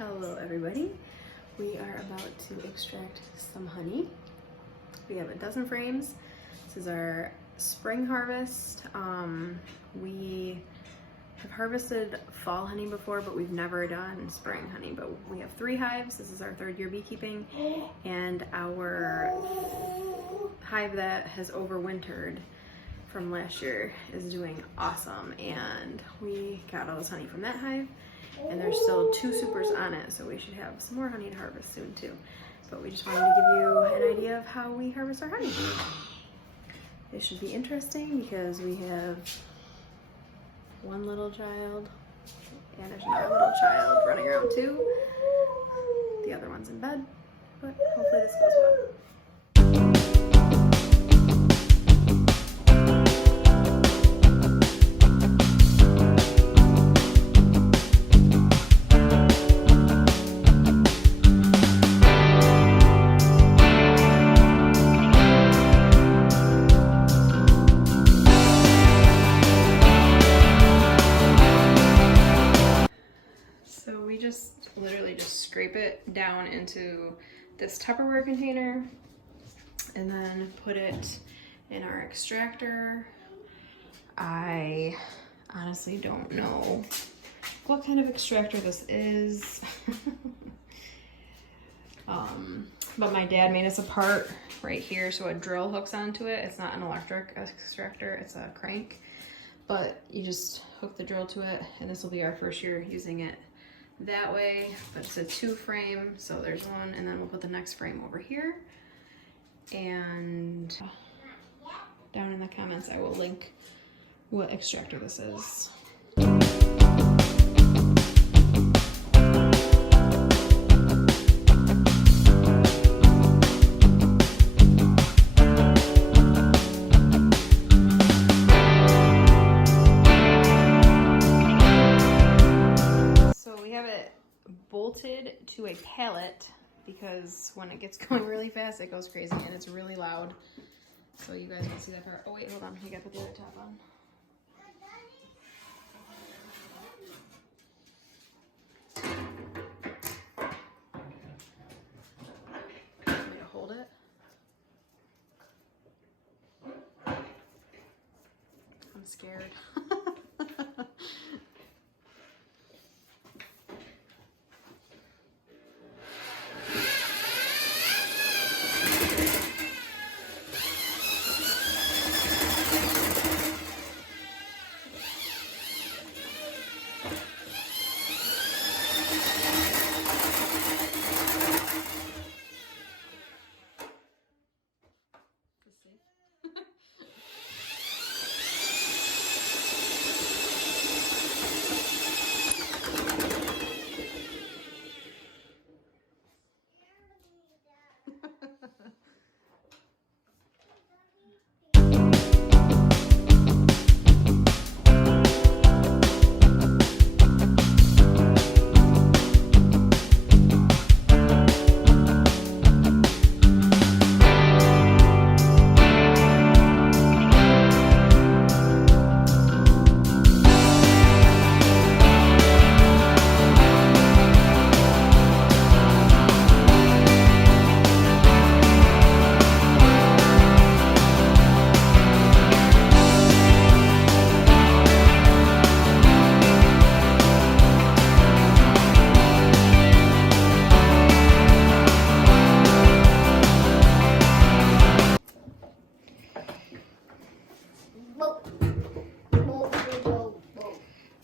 Hello everybody. We are about to extract some honey. We have a dozen frames. This is our spring harvest. We have harvested fall honey before, but we've never done spring honey. But we have 3 hives. This is our 3rd year beekeeping, and our hive that has overwintered from last year is doing awesome. And we got all this honey from that hive, and there's still 2 supers on it, so we should have some more honey to harvest soon too. But we just wanted to give you an idea of how we harvest our honey. It should be interesting because we have one little child, and there's another little child running around too. The other one's in bed, but hopefully this goes well. Literally just scrape it down into this Tupperware container and then put it in our extractor. I honestly don't know what kind of extractor this is. But my dad made us a part right here so a drill hooks onto it. It's not an electric extractor, it's a crank, but you just hook the drill to it, and this will be our first year using it that way. But it's a 2 frame, so there's one, and then we'll put the next frame over here. And down in the comments I will link what extractor this is. Bolted to a pallet because when it gets going really fast it goes crazy and it's really loud, so you guys won't see that part. Oh wait, hold on, you gotta put the other top on. Want me to hold it? I'm scared.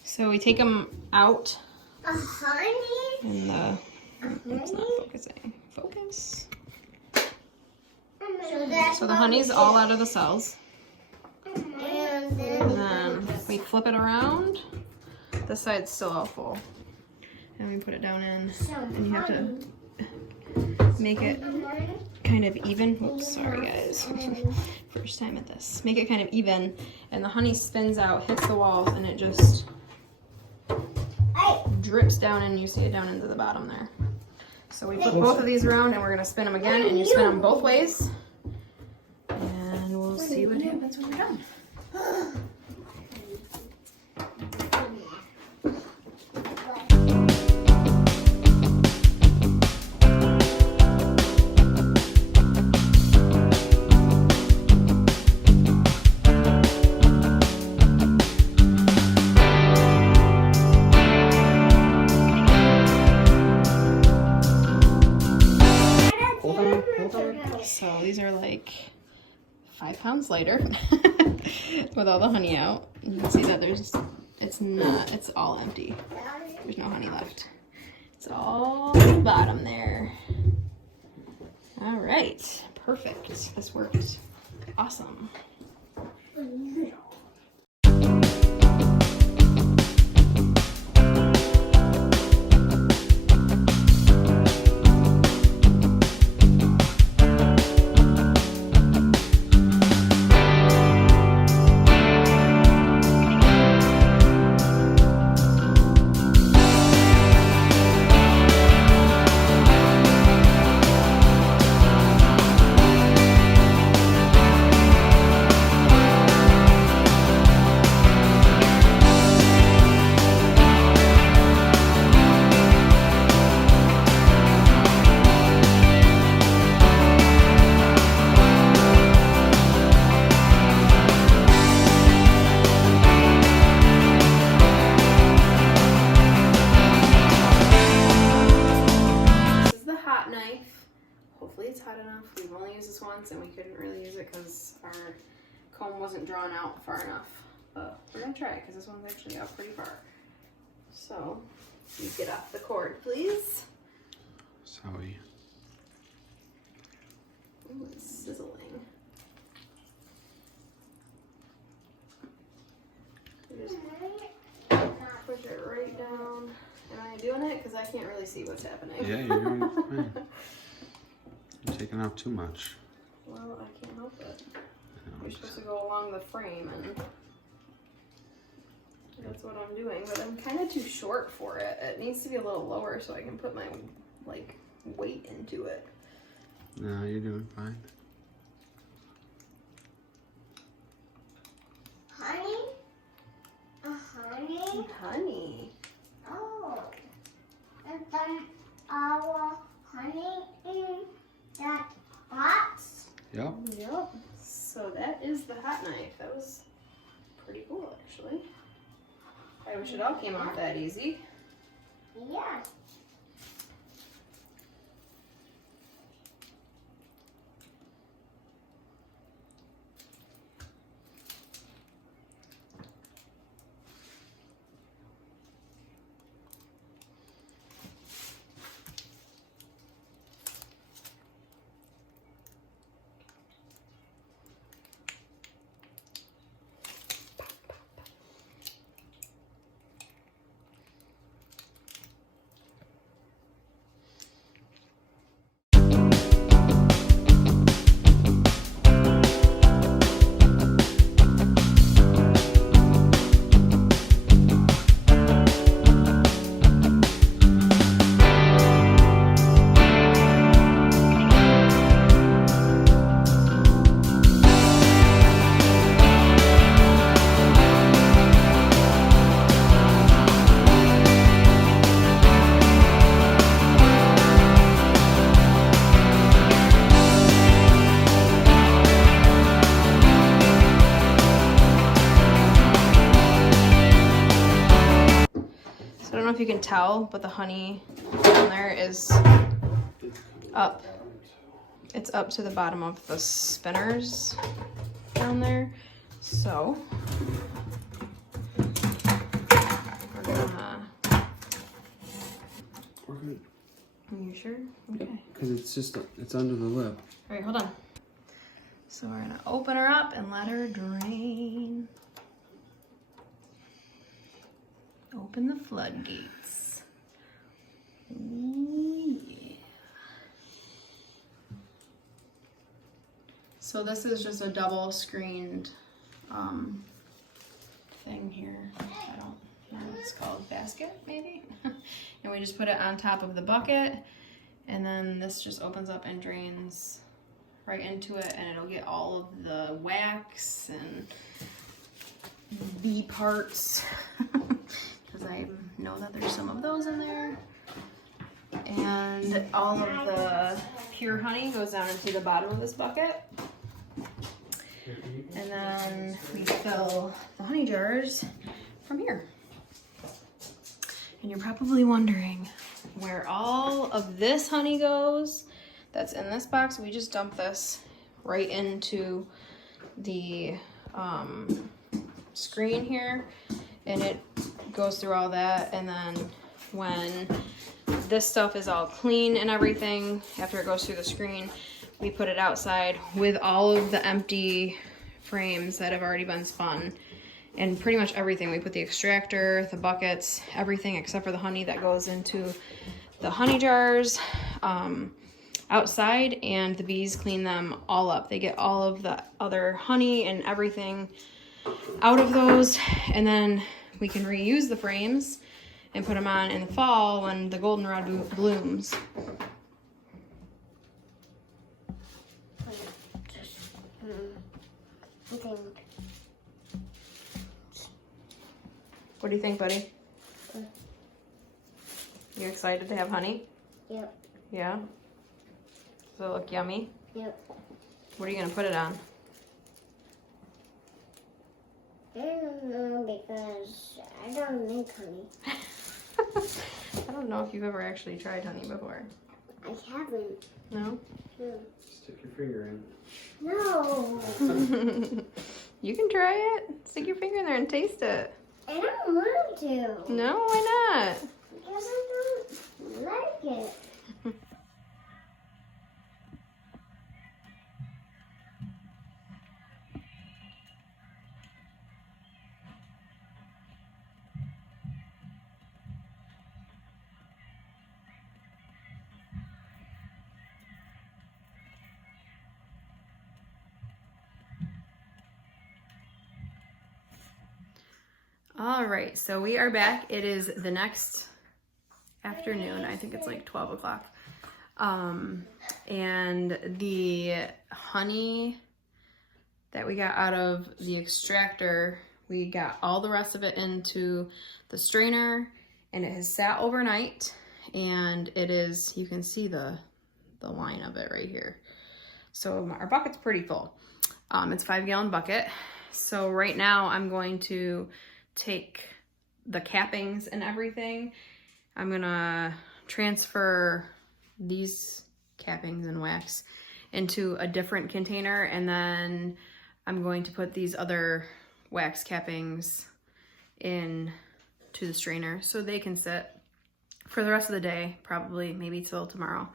So we take them out. And it's not focusing. Focus. So the honey's all out of the cells. And then we flip it around. This side's still all full. And we put it down in. And you have to make it kind of even. Oops, sorry guys. First time at this. Make it kind of even. And the honey spins out, hits the walls, and it just drips down, and you see it down into the bottom there. So we flip both of these around, and we're going to spin them again, and you spin them both ways, and we'll see what happens when we're done. these are like 5 pounds lighter with all the honey out. You can see that it's all empty. There's no honey left. It's all at the bottom there. All right, perfect. This worked awesome. Hopefully it's hot enough. We've only used this once and we couldn't really use it because our comb wasn't drawn out far enough. But we're gonna try it because this one's actually out pretty far. So, you get off the cord, please. Sorry. Ooh, it's sizzling. You just push it right down. Am I doing it? Because I can't really see what's happening. Yeah, you're doing fine. You're taking out too much. Well, I can't help it. You're supposed to go along the frame, and that's what I'm doing. But I'm kind of too short for it. It needs to be a little lower so I can put my weight into it. No, you're doing fine. Honey? Honey? Honey. Oh. And then our honey in that box? Yep. Yep. So that is the hot knife. That was pretty cool, actually. I wish it all came off that easy. Yeah. I don't know if you can tell, but the honey down there is up. It's up to the bottom of the spinners down there. So we're gonna. We're good. Are you sure? Okay. Because it's under the lip. All right, hold on. So we're gonna open her up and let her drain. Open the floodgates. Ooh, yeah. So this is just a double screened thing here. I don't know what it's called, basket maybe? And we just put it on top of the bucket, and then this just opens up and drains right into it, and it'll get all of the wax and bee parts. Because I know that there's some of those in there. And all of the pure honey goes down into the bottom of this bucket. And then we fill the honey jars from here. And you're probably wondering where all of this honey goes that's in this box. We just dump this right into the screen here, and it goes through all that. And then when this stuff is all clean and everything, after it goes through the screen, we put it outside with all of the empty frames that have already been spun. And pretty much everything. We put the extractor, the buckets, everything except for the honey that goes into the honey jars outside, and the bees clean them all up. They get all of the other honey and everything out of those, and then we can reuse the frames and put them on in the fall when the goldenrod blooms. I think. What do you think, buddy? You excited to have honey? Yep. Yeah? Does it look yummy? Yep. What are you gonna put it on? I don't know because I don't make honey. I don't know if you've ever actually tried honey before. I haven't. No? No. Stick your finger in. No. You can try it. Stick your finger in there and taste it. I don't want to. No, why not? Because I don't like it. All right, so we are back. It is the next afternoon. I think it's like 12 o'clock. And the honey that we got out of the extractor, we got all the rest of it into the strainer, and it has sat overnight, and it is, you can see the line of it right here. So our bucket's pretty full. It's a 5-gallon bucket. So right now I'm going to take the cappings and everything. I'm gonna transfer these cappings and wax into a different container, and then I'm going to put these other wax cappings in to the strainer so they can sit for the rest of the day, probably maybe till tomorrow.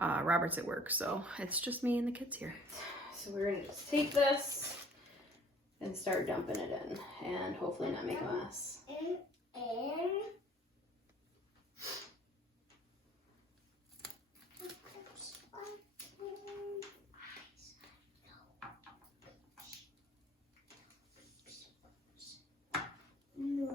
Robert's at work, so it's just me and the kids here. So we're gonna just take this and start dumping it in, and hopefully not make a mess. And You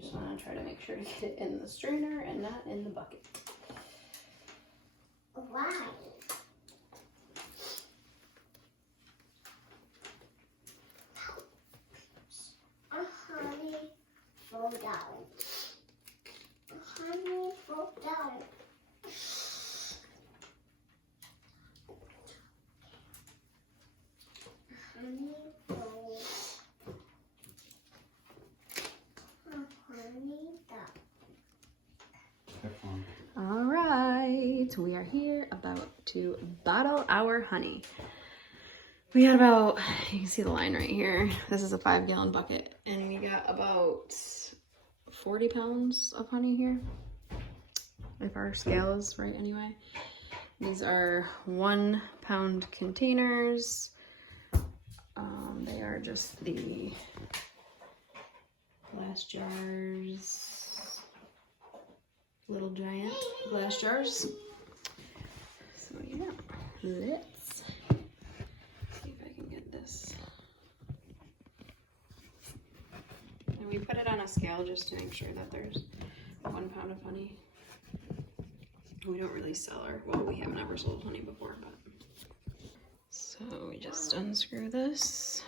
just want to try to make sure to get it in the strainer and not in the bucket. why? Honey, fall down. Honey, fall down. Honey, fall. Honey, down. Have fun. All right, we are here about to bottle our honey. We got about, you can see the line right here. This is a 5-gallon bucket, and we got about 40 pounds of honey here, if our scale is right anyway. These are 1-pound containers. They are just the glass jars, little giant glass jars. So yeah, let's see if I can get this. And we put it on a scale just to make sure that there's 1 pound of honey. We don't really sell our, well, we have never sold honey before, but. So we just unscrew this.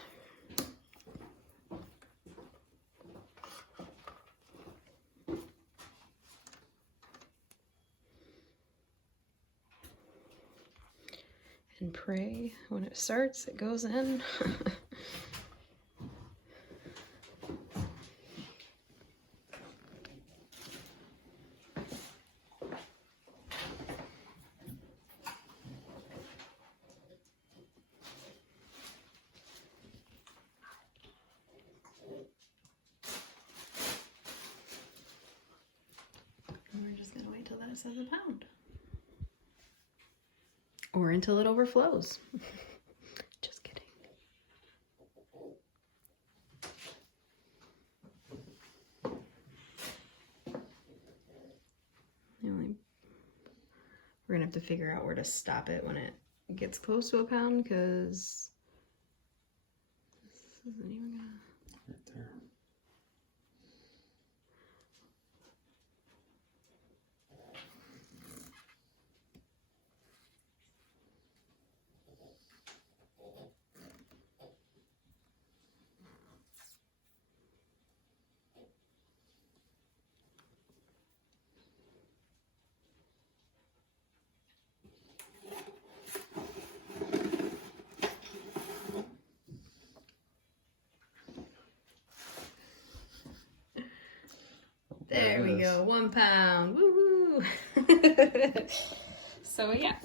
And pray when it starts, it goes in. it says a pound. Or until it overflows. Just kidding. We're gonna have to figure out where to stop it when it gets close to a pound, because this isn't even gonna... Right there. There we go, 1 pound. Woo-hoo! So yeah.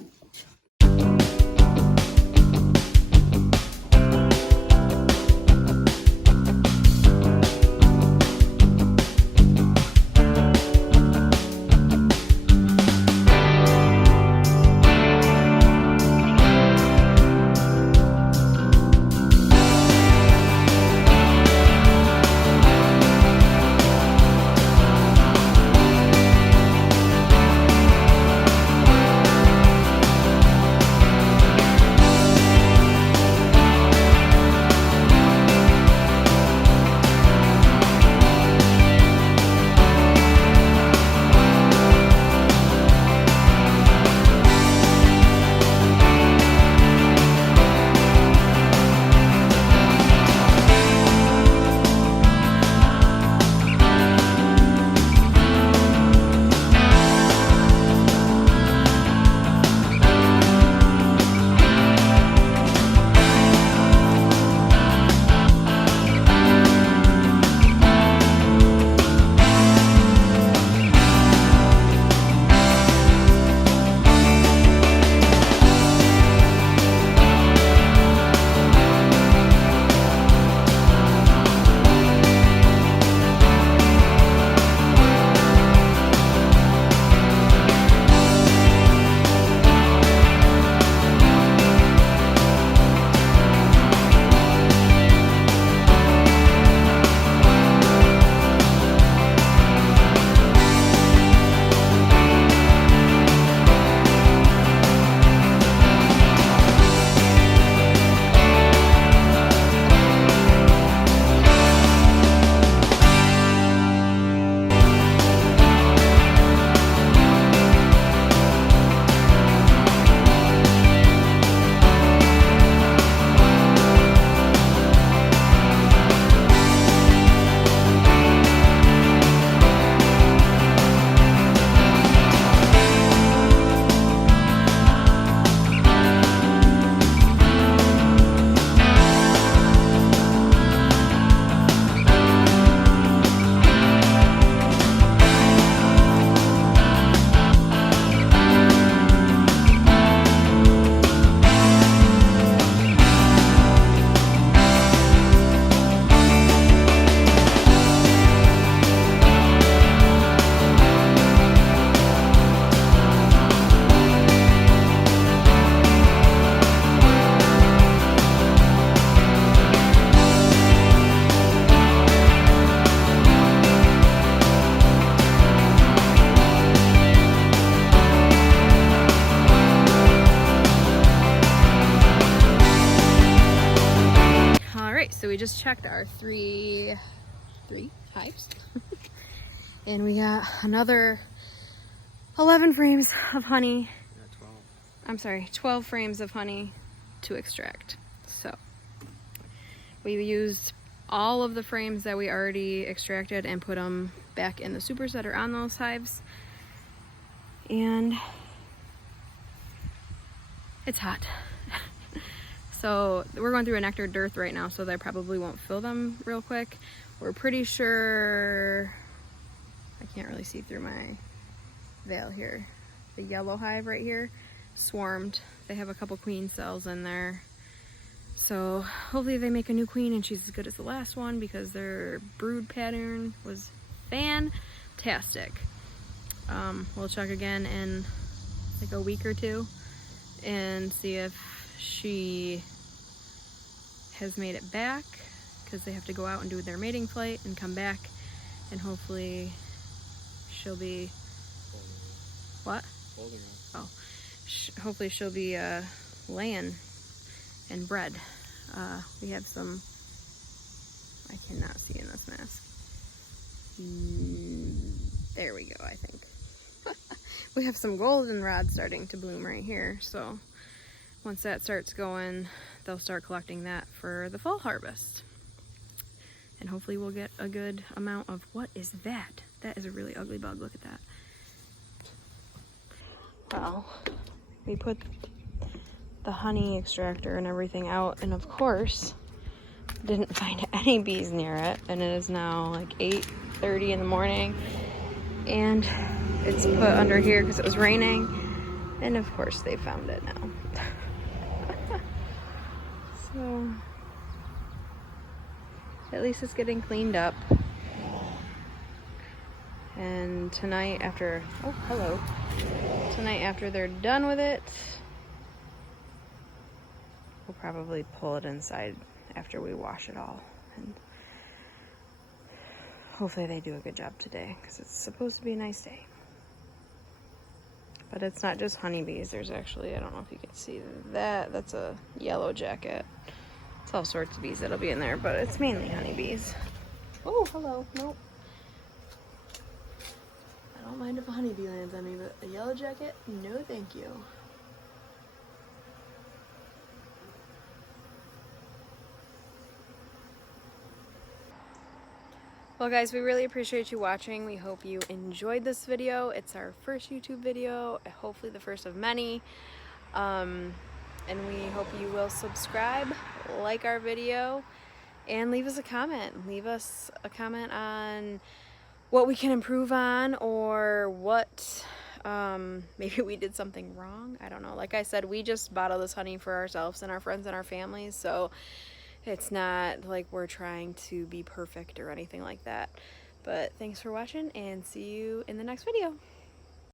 So we just checked our three hives and we got another 11 frames of honey. Yeah, 12. I'm sorry, 12 frames of honey to extract. So we used all of the frames that we already extracted and put them back in the supers that are on those hives. And it's hot. So we're going through a nectar dearth right now, so they probably won't fill them real quick. We're pretty sure, I can't really see through my veil here, the yellow hive right here swarmed. They have a couple queen cells in there. So hopefully they make a new queen and she's as good as the last one, because their brood pattern was fantastic. We'll check again in like a week or two and see if she has made it back, because they have to go out and do their mating flight and come back, and hopefully she'll be what? Oh, hopefully she'll be laying and bred. We have some, I cannot see in this mask. There we go, I think. We have some goldenrod starting to bloom right here, so once that starts going, they'll start collecting that for the fall harvest. And hopefully we'll get a good amount of, what is that? That is a really ugly bug, look at that. Well, we put the honey extractor and everything out, and of course didn't find any bees near it, and it is now like 8:30 in the morning, and it's put under here because it was raining, and of course they found it now. So at least it's getting cleaned up. And tonight after, oh hello, tonight after they're done with it, we'll probably pull it inside after we wash it all, and hopefully they do a good job today, because it's supposed to be a nice day. But it's not just honeybees, there's actually, I don't know if you can see that, that's a yellow jacket. It's all sorts of bees that'll be in there, but it's mainly honeybees. Oh, hello, nope. I don't mind if a honeybee lands on me, but a yellow jacket, no thank you. Well guys, we really appreciate you watching. We hope you enjoyed this video. It's our first YouTube video, hopefully the first of many. And we hope you will subscribe, like our video, and leave us a comment. Leave us a comment on what we can improve on, or what maybe we did something wrong. I don't know. Like I said, we just bottle this honey for ourselves and our friends and our families, so it's not like we're trying to be perfect or anything like that. But thanks for watching, and see you in the next video.